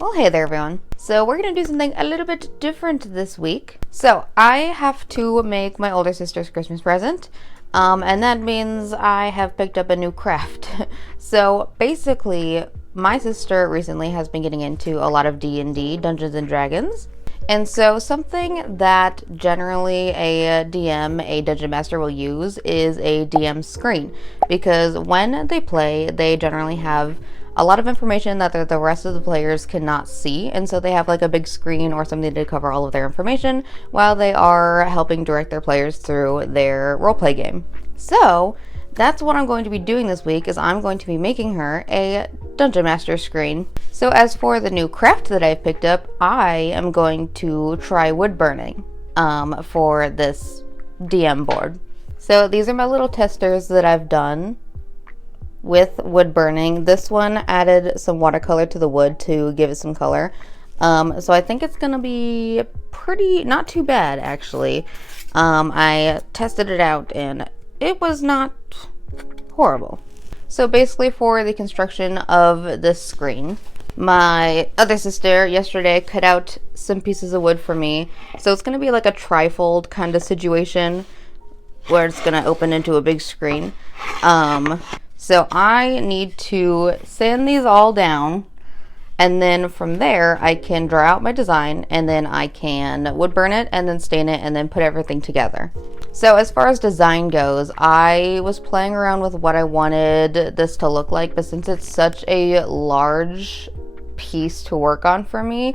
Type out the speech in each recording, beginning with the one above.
Well, hey there everyone. So we're gonna do something a little bit different this week. So I have to make my older sister's Christmas present. And that means I have picked up a new craft. So basically, my sister recently has been getting into a lot of D&D, Dungeons and Dragons. And so something that generally a DM, a dungeon master will use is a DM screen, because when they play, they generally have a lot of information that the rest of the players cannot see, and so they have like a big screen or something to cover all of their information while they are helping direct their players through their roleplay game. So that's what I'm going to be doing this week, is I'm going to be making her a Dungeon Master screen. So as for the new craft that I've picked up, I am going to try wood burning for this DM board. So these are my little testers that I've done with wood burning. This one added some watercolor to the wood to give it some color. So I think it's gonna be not too bad actually. I tested it out and it was not horrible. So basically, for the construction of this screen, my other sister yesterday cut out some pieces of wood for me. So it's gonna be like a trifold kind of situation where it's gonna open into a big screen. So I need to sand these all down, and then from there I can draw out my design, and then I can wood burn it and then stain it and then put everything together. So as far as design goes, I was playing around with what I wanted this to look like, but since it's such a large piece to work on for me,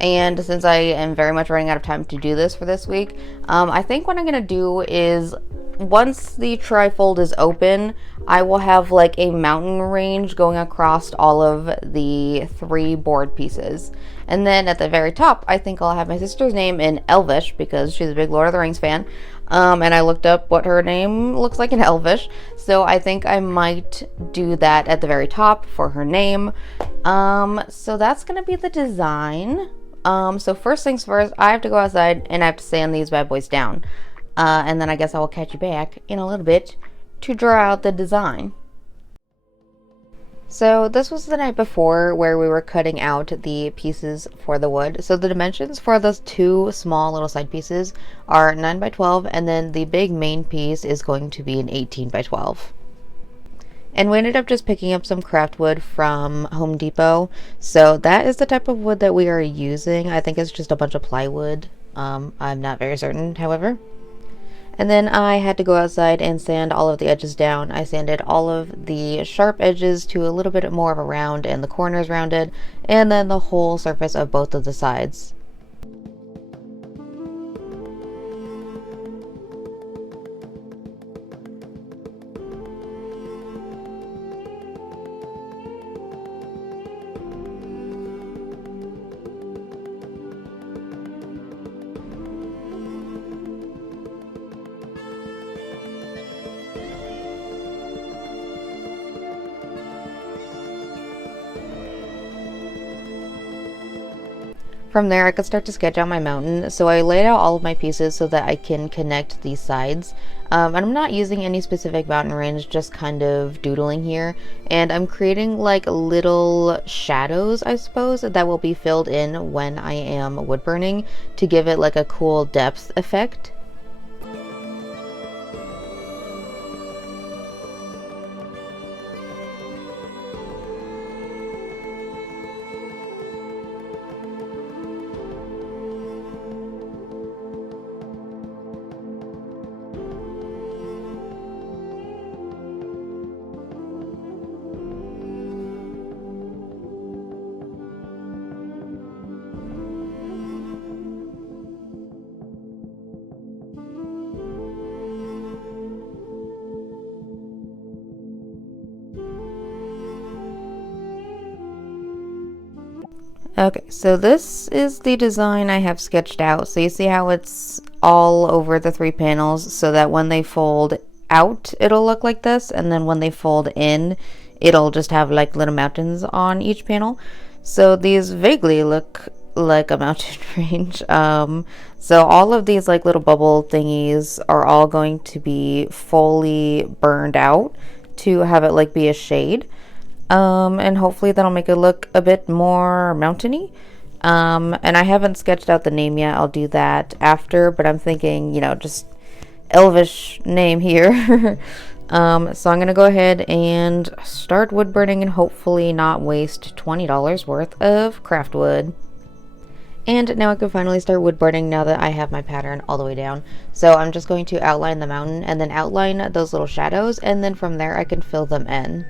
and since I am very much running out of time to do this for this week, I think what I'm gonna do is, once the trifold is open, I will have like a mountain range going across all of the 3 board pieces. And then at the very top, I think I'll have my sister's name in Elvish, because she's a big Lord of the Rings fan. And I looked up what her name looks like in Elvish. So I think I might do that at the very top for her name. So that's gonna be the design. So first things first, I have to go outside and I have to sand these bad boys down. And then I guess I will catch you back in a little bit to draw out the design. So this was the night before, where we were cutting out the pieces for the wood. So the dimensions for those 2 small little side pieces are 9 by 12, and then the big main piece is going to be an 18 by 12. And we ended up just picking up some craft wood from Home Depot. So that is the type of wood that we are using. I think it's just a bunch of plywood. I'm not very certain, however. And then I had to go outside and sand all of the edges down. I sanded all of the sharp edges to a little bit more of a round and the corners rounded, and then the whole surface of both of the sides. From there, I could start to sketch out my mountain. So I laid out all of my pieces so that I can connect these sides. And I'm not using any specific mountain range, just kind of doodling here. And I'm creating like little shadows, I suppose, that will be filled in when I am wood burning to give it like a cool depth effect. Okay, so this is the design I have sketched out. So you see how it's all over the 3 panels, so that when they fold out, it'll look like this, and then when they fold in, it'll just have like little mountains on each panel. So these vaguely look like a mountain range. So all of these like little bubble thingies are all going to be fully burned out to have it like be a shade. And hopefully that'll make it look a bit more mountainy. And I haven't sketched out the name yet. I'll do that after, but I'm thinking, just elvish name here. So I'm gonna go ahead and start wood burning and hopefully not waste $20 worth of craft wood. And now I can finally start wood burning now that I have my pattern all the way down. So I'm just going to outline the mountain and then outline those little shadows, and then from there I can fill them in.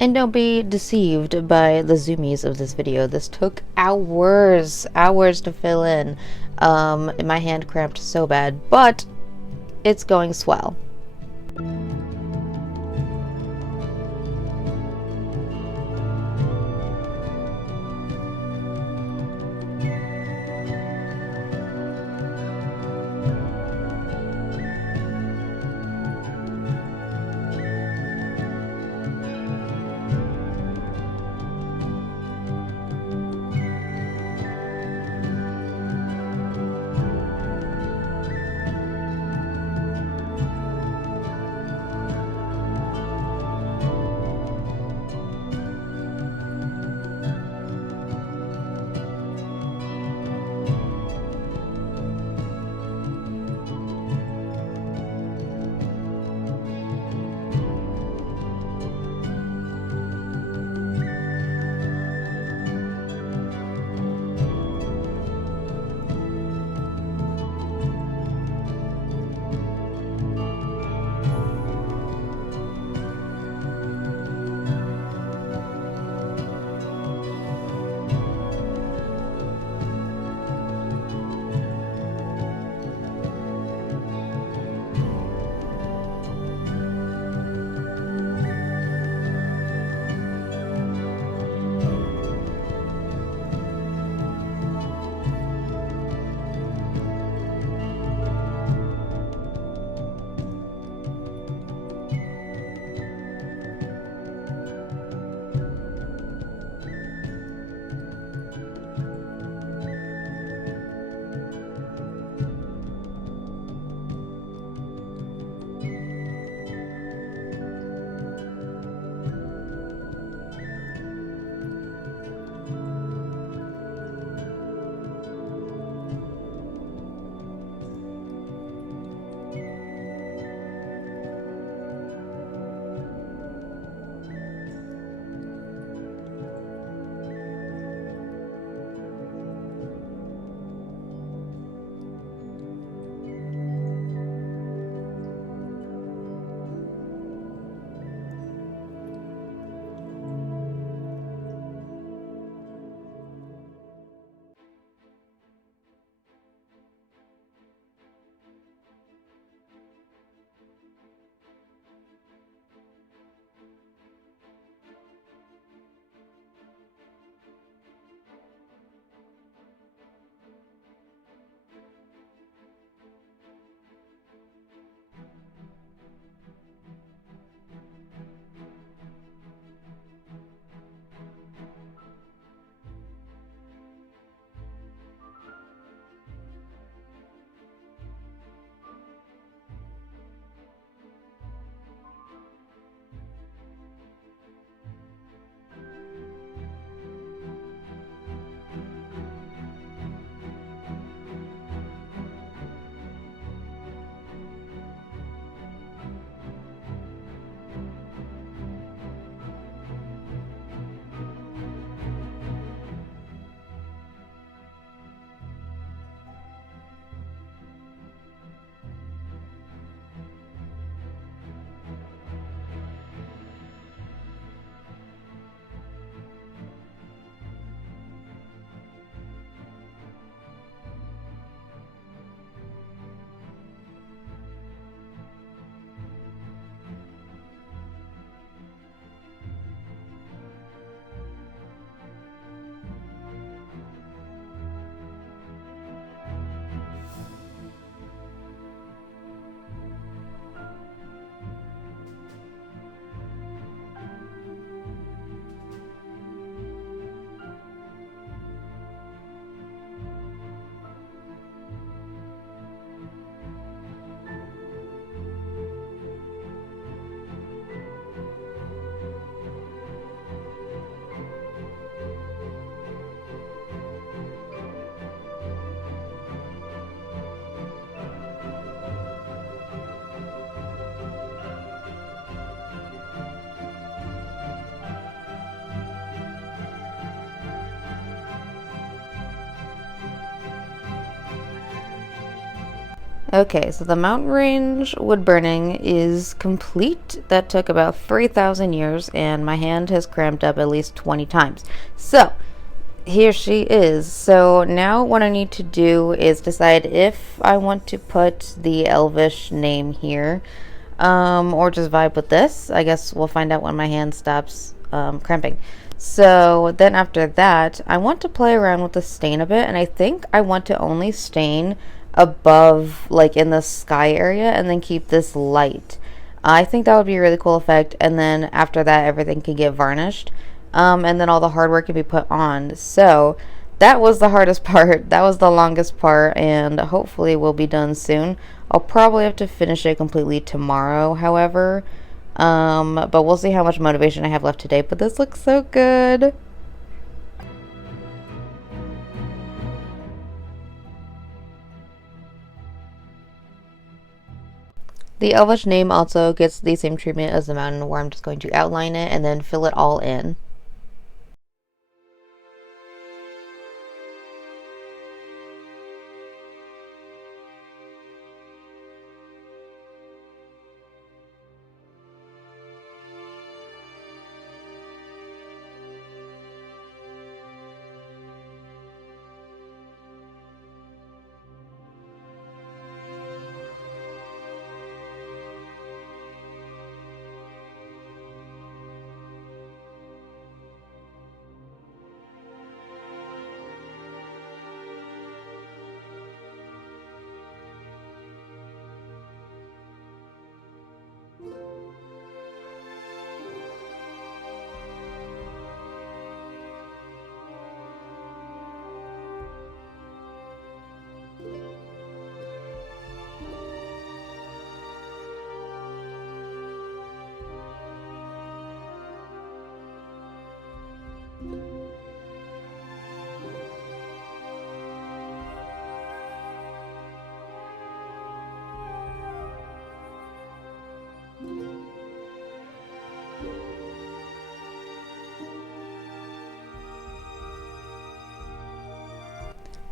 And don't be deceived by the zoomies of this video. This took hours to fill in. My hand cramped so bad, but it's going swell. Okay, so the mountain range wood burning is complete. That took about 3,000 years, and my hand has cramped up at least 20 times. So, here she is. So now what I need to do is decide if I want to put the elvish name here, or just vibe with this. I guess we'll find out when my hand stops cramping. So then after that, I want to play around with the stain a bit, and I think I want to only stain above, like in the sky area, and then keep this light. I think that would be a really cool effect, and then after that everything can get varnished, and then all the hard work can be put on. So that was the hardest part. That was the longest part, and hopefully will be done soon. I'll probably have to finish it completely tomorrow, however, but we'll see how much motivation I have left today. But this looks so good. The elvish name also gets the same treatment as the mountain, where I'm just going to outline it and then fill it all in.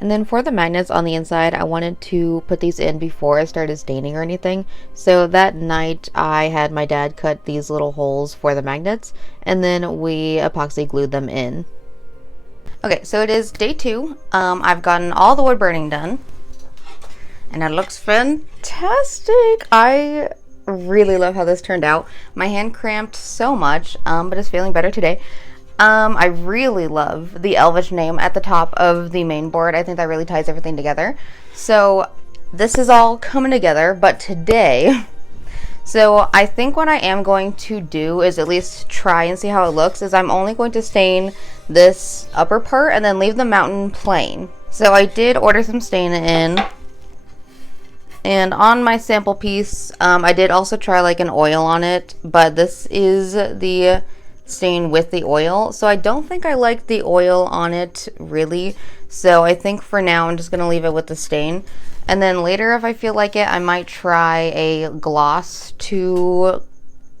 And then for the magnets on the inside, I wanted to put these in before I started staining or anything. So that night I had my dad cut these little holes for the magnets, and then we epoxy glued them in. Okay, so it is day 2. I've gotten all the wood burning done, and it looks fantastic. I really love how this turned out. My hand cramped so much, but it's feeling better today. I really love the elvish name at the top of the main board. I think that really ties everything together. So this is all coming together, but today, so I think what I am going to do is at least try and see how it looks, is I'm only going to stain this upper part and then leave the mountain plain. So I did order some stain in, and on my sample piece, I did also try like an oil on it, but this is the stain with the oil, so I don't think I like the oil on it really, so I think for now I'm just gonna leave it with the stain, and then later if I feel like it I might try a gloss to,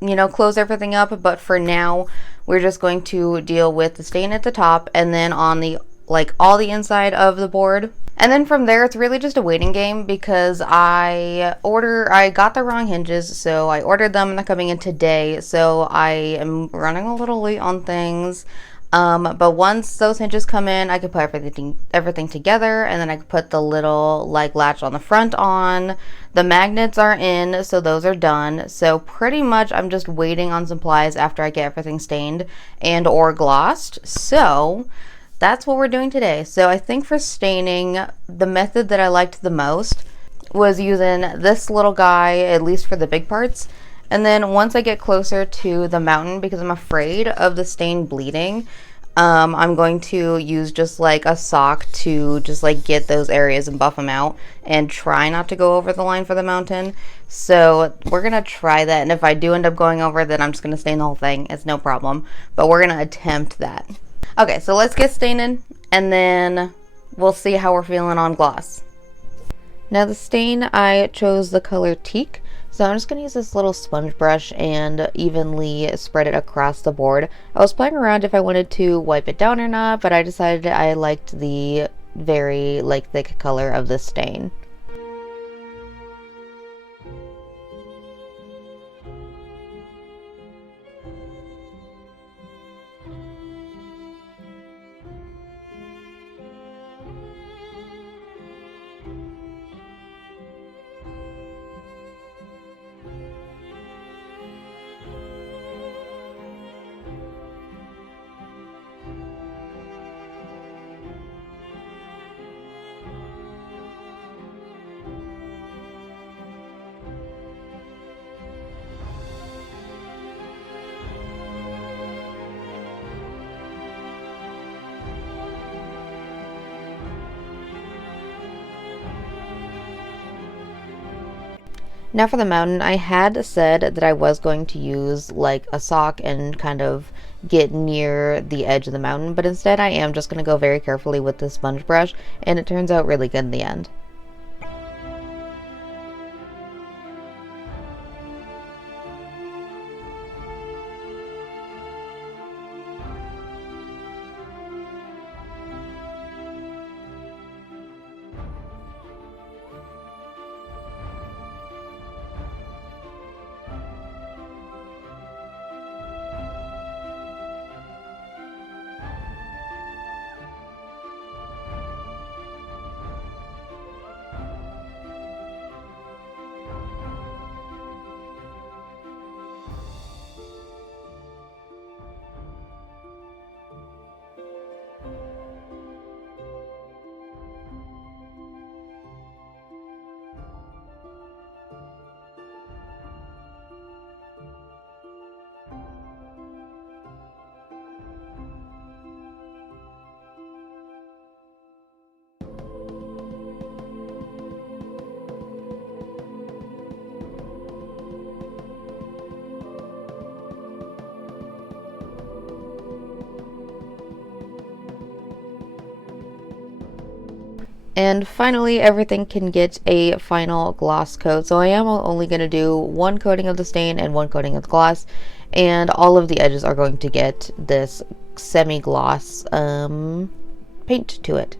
you know, close everything up, but for now we're just going to deal with the stain at the top and then on the, like, all the inside of the board. And then from there, it's really just a waiting game, because I got the wrong hinges, so I ordered them and they're coming in today, so I am running a little late on things. But once those hinges come in, I can put everything together, and then I can put the little, like, latch on the front on. The magnets are in, so those are done. So pretty much I'm just waiting on supplies after I get everything stained and or glossed. So that's what we're doing today. So I think for staining, the method that I liked the most was using this little guy, at least for the big parts. And then once I get closer to the mountain, because I'm afraid of the stain bleeding, I'm going to use just like a sock to just like get those areas and buff them out, and try not to go over the line for the mountain. So we're gonna try that, and if I do end up going over, then I'm just gonna stain the whole thing. It's no problem, but we're gonna attempt that. Okay, so let's get staining, and then we'll see how we're feeling on gloss. Now the stain, I chose the color Teak, so I'm just going to use this little sponge brush and evenly spread it across the board. I was playing around if I wanted to wipe it down or not, but I decided I liked the very, like, thick color of the stain. Now for the mountain, I had said that I was going to use like a sock and kind of get near the edge of the mountain, but instead I am just going to go very carefully with the sponge brush, and it turns out really good in the end. And finally, everything can get a final gloss coat. So I am only going to do one coating of the stain and one coating of the gloss. And all of the edges are going to get this semi-gloss paint to it.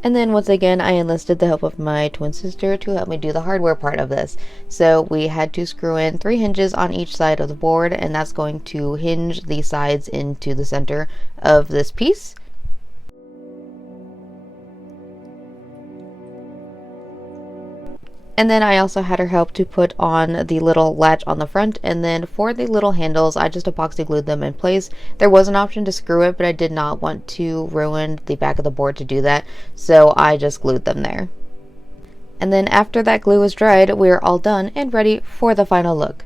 And then once again, I enlisted the help of my twin sister to help me do the hardware part of this. So we had to screw in 3 hinges on each side of the board, and that's going to hinge the sides into the center of this piece. And then I also had her help to put on the little latch on the front, and then for the little handles, I just epoxy glued them in place. There was an option to screw it, but I did not want to ruin the back of the board to do that, so I just glued them there. And then after that glue was dried, we're all done and ready for the final look.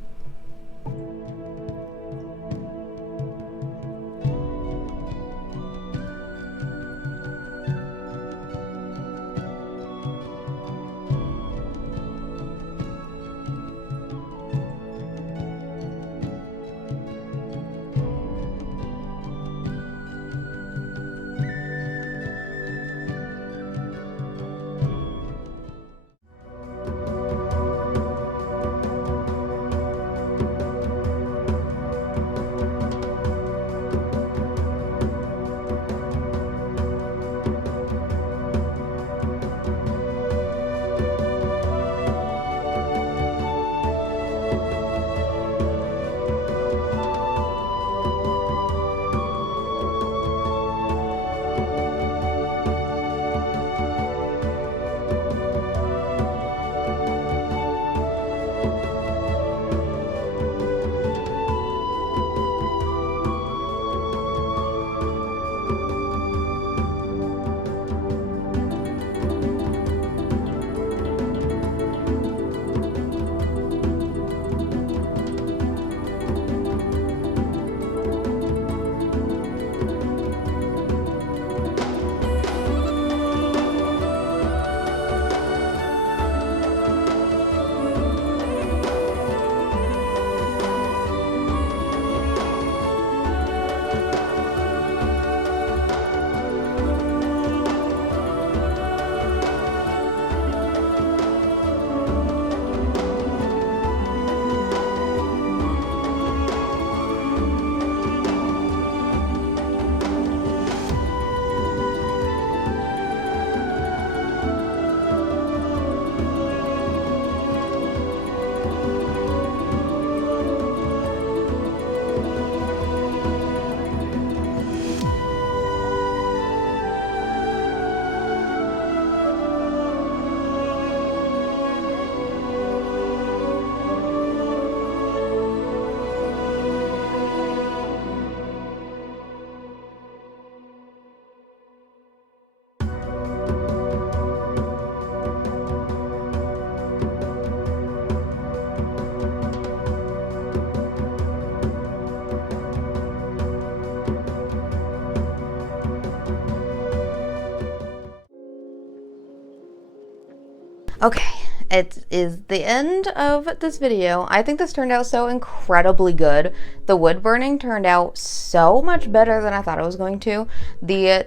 Okay, it is the end of this video. I think this turned out so incredibly good. The wood burning turned out so much better than I thought it was going to. The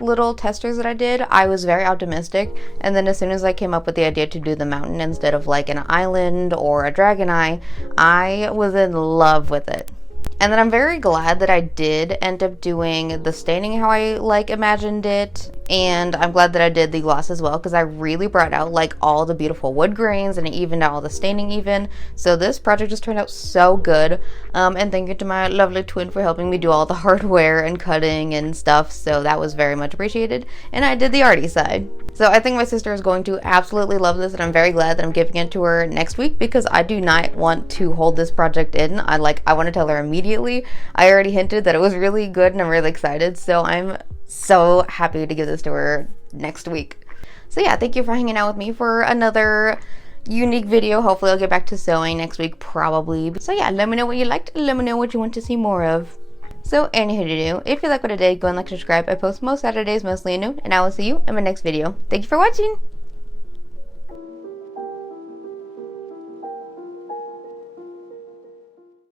little testers that I did, I was very optimistic, and then as soon as I came up with the idea to do the mountain instead of like an island or a dragon eye, I was in love with it. And then I'm very glad that I did end up doing the staining how I like imagined it. And I'm glad that I did the gloss as well, because I really brought out like all the beautiful wood grains and it evened out all the staining even. So this project just turned out so good. And thank you to my lovely twin for helping me do all the hardware and cutting and stuff. So that was very much appreciated. And I did the arty side. So I think my sister is going to absolutely love this, and I'm very glad that I'm giving it to her next week, because I do not want to hold this project in. I want to tell her immediately. I already hinted that it was really good and I'm really excited, so I'm so happy to give this to her next week. So yeah, thank you for hanging out with me for another unique video. Hopefully I'll get back to sewing next week probably. So yeah, let me know what you liked, let me know what you want to see more of. So anywho to do, if you like what I did, go and like, subscribe. I post most Saturdays, mostly at noon, and I will see you in my next video. Thank you for watching!